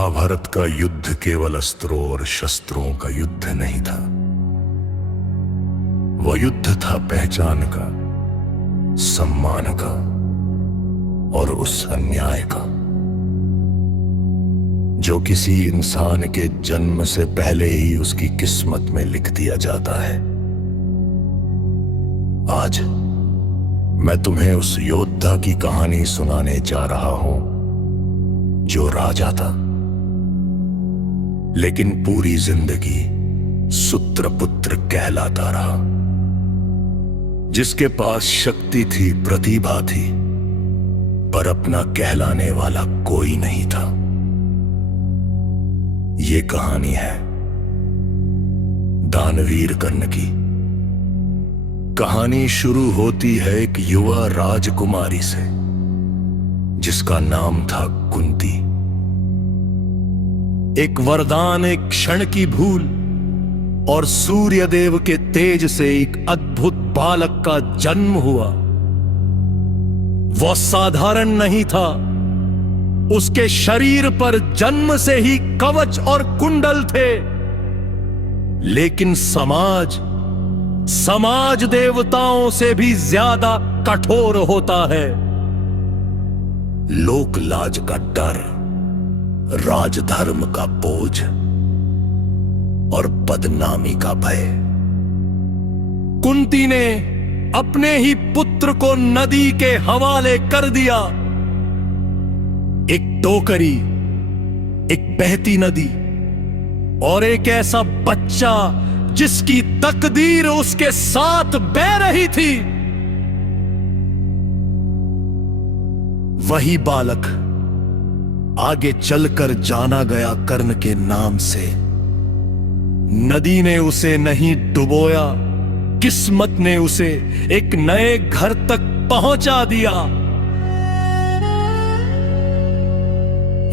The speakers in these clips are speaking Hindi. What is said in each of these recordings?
महाभारत का युद्ध केवल अस्त्रों और शस्त्रों का युद्ध नहीं था। वह युद्ध था पहचान का, सम्मान का और उस अन्याय का जो किसी इंसान के जन्म से पहले ही उसकी किस्मत में लिख दिया जाता है। आज मैं तुम्हें उस योद्धा की कहानी सुनाने जा रहा हूं जो राजा था, लेकिन पूरी जिंदगी सूत्रपुत्र कहलाता रहा, जिसके पास शक्ति थी, प्रतिभा थी, पर अपना कहलाने वाला कोई नहीं था। ये कहानी है दानवीर कर्ण की। कहानी शुरू होती है एक युवा राजकुमारी से जिसका नाम था कुंती। एक वरदान, एक क्षण की भूल और सूर्यदेव के तेज से एक अद्भुत बालक का जन्म हुआ। वह साधारण नहीं था। उसके शरीर पर जन्म से ही कवच और कुंडल थे, लेकिन समाज देवताओं से भी ज्यादा कठोर होता है। लोक लाज का डर, राजधर्म का बोझ और बदनामी का भय। कुंती ने अपने ही पुत्र को नदी के हवाले कर दिया। एक टोकरी, एक बहती नदी और एक ऐसा बच्चा जिसकी तकदीर उसके साथ बह रही थी। वही बालक आगे चलकर जाना गया कर्ण के नाम से। नदी ने उसे नहीं डुबोया, किस्मत ने उसे एक नए घर तक पहुंचा दिया।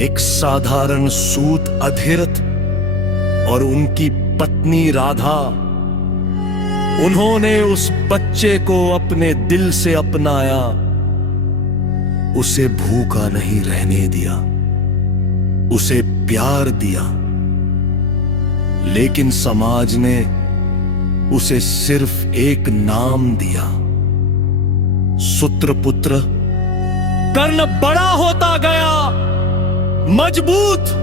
एक साधारण सूत अधिरथ और उनकी पत्नी राधा, उन्होंने उस बच्चे को अपने दिल से अपनाया। उसे भूखा नहीं रहने दिया, उसे प्यार दिया, लेकिन समाज ने उसे सिर्फ एक नाम दिया, सूत्रपुत्र। कर्ण बड़ा होता गया, मजबूत,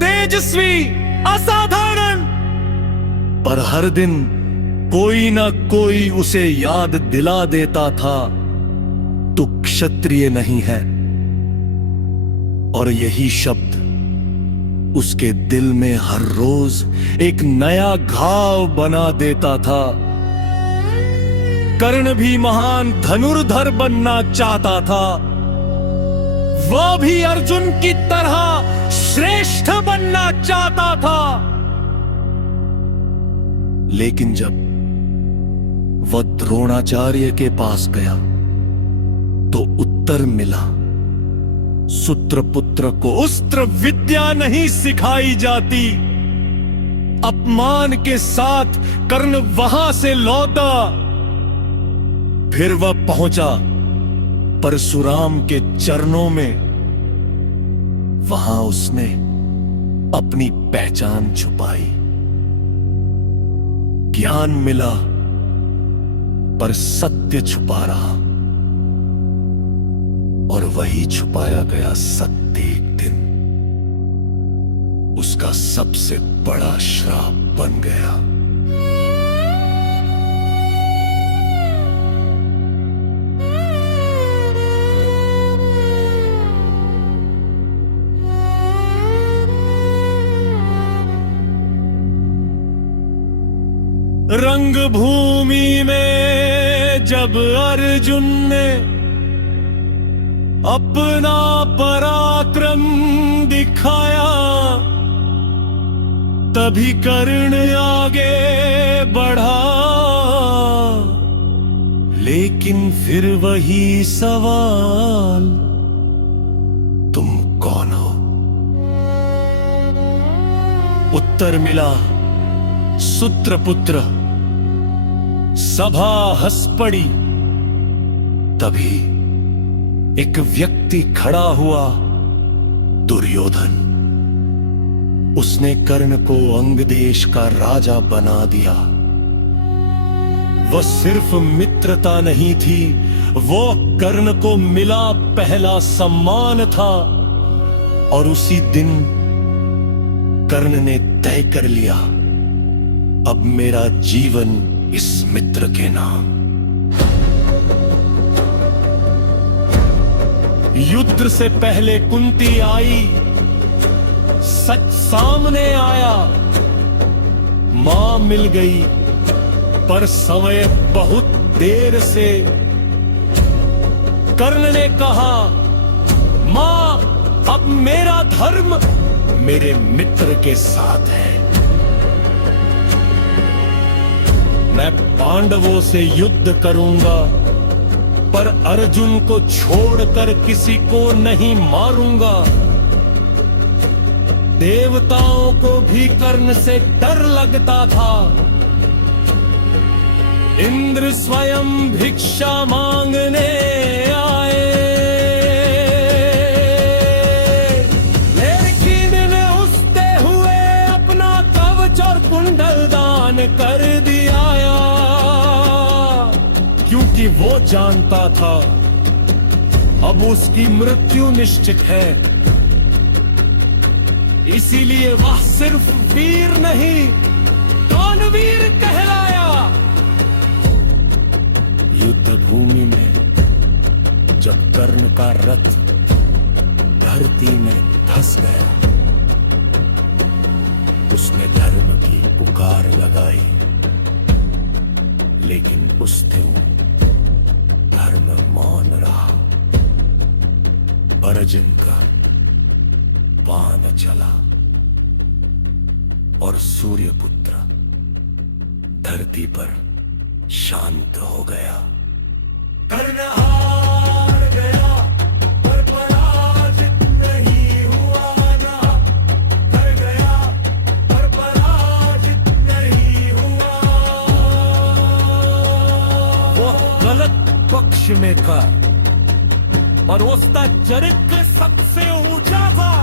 तेजस्वी, असाधारण, पर हर दिन कोई ना कोई उसे याद दिला देता था तू क्षत्रिय नहीं है। और यही शब्द उसके दिल में हर रोज एक नया घाव बना देता था। कर्ण भी महान धनुर्धर बनना चाहता था। वह भी अर्जुन की तरह श्रेष्ठ बनना चाहता था। लेकिन जब वह द्रोणाचार्य के पास गया तो उत्तर मिला, सूत्रपुत्र को अस्त्र विद्या नहीं सिखाई जाती। अपमान के साथ कर्ण वहां से लौटा। फिर वह पहुंचा परशुराम के चरणों में। वहां उसने अपनी पहचान छुपाई। ज्ञान मिला पर सत्य छुपा रहा, और वही छुपाया गया सत्य एक दिन उसका सबसे बड़ा श्राप बन गया। रंगभूमि में जब अर्जुन ने अपना पराक्रम दिखाया, तभी कर्ण आगे बढ़ा। लेकिन फिर वही सवाल, तुम कौन हो? उत्तर मिला, सूत्रपुत्र। सभा हंस पड़ी। तभी एक व्यक्ति खड़ा हुआ, दुर्योधन। उसने कर्ण को अंग देश का राजा बना दिया। वह सिर्फ मित्रता नहीं थी, वो कर्ण को मिला पहला सम्मान था। और उसी दिन कर्ण ने तय कर लिया, अब मेरा जीवन इस मित्र के नाम। युद्ध से पहले कुंती आई, सच सामने आया। मां मिल गई पर समय बहुत देर से। कर्ण ने कहा, मां अब मेरा धर्म मेरे मित्र के साथ है। मैं पांडवों से युद्ध करूंगा, पर अर्जुन को छोड़कर किसी को नहीं मारूंगा। देवताओं को भी कर्ण से डर लगता था। इंद्र स्वयं भिक्षा मांगने आए, लेकिन ने उसते हुए अपना कवच और कुंडल दान कर दिया, क्योंकि वो जानता था अब उसकी मृत्यु निश्चित है। इसीलिए वह सिर्फ वीर नहीं, दानवीर कहलाया। युद्ध भूमि में जब कर्ण का रथ धरती में धंस गया, उसने धर्म की पुकार लगाई, लेकिन उसने धर्म मौन रहा। अर्जुन का बाण चला और सूर्यपुत्र धरती पर शांत हो गया। कर्ण हार गया पर पराजित नहीं हुआ ना, कर गया पर पराजित नहीं हुआ। वो गलत पक्ष में था, पर उसका चरित्र सबसे ऊंचा था।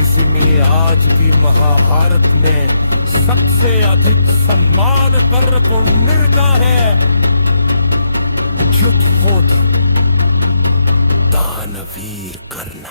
इसलिए आज भी महाभारत में सबसे अधिक सम्मान कर्ण को मिलता है, क्योंकि वो दानवीर कर्ण।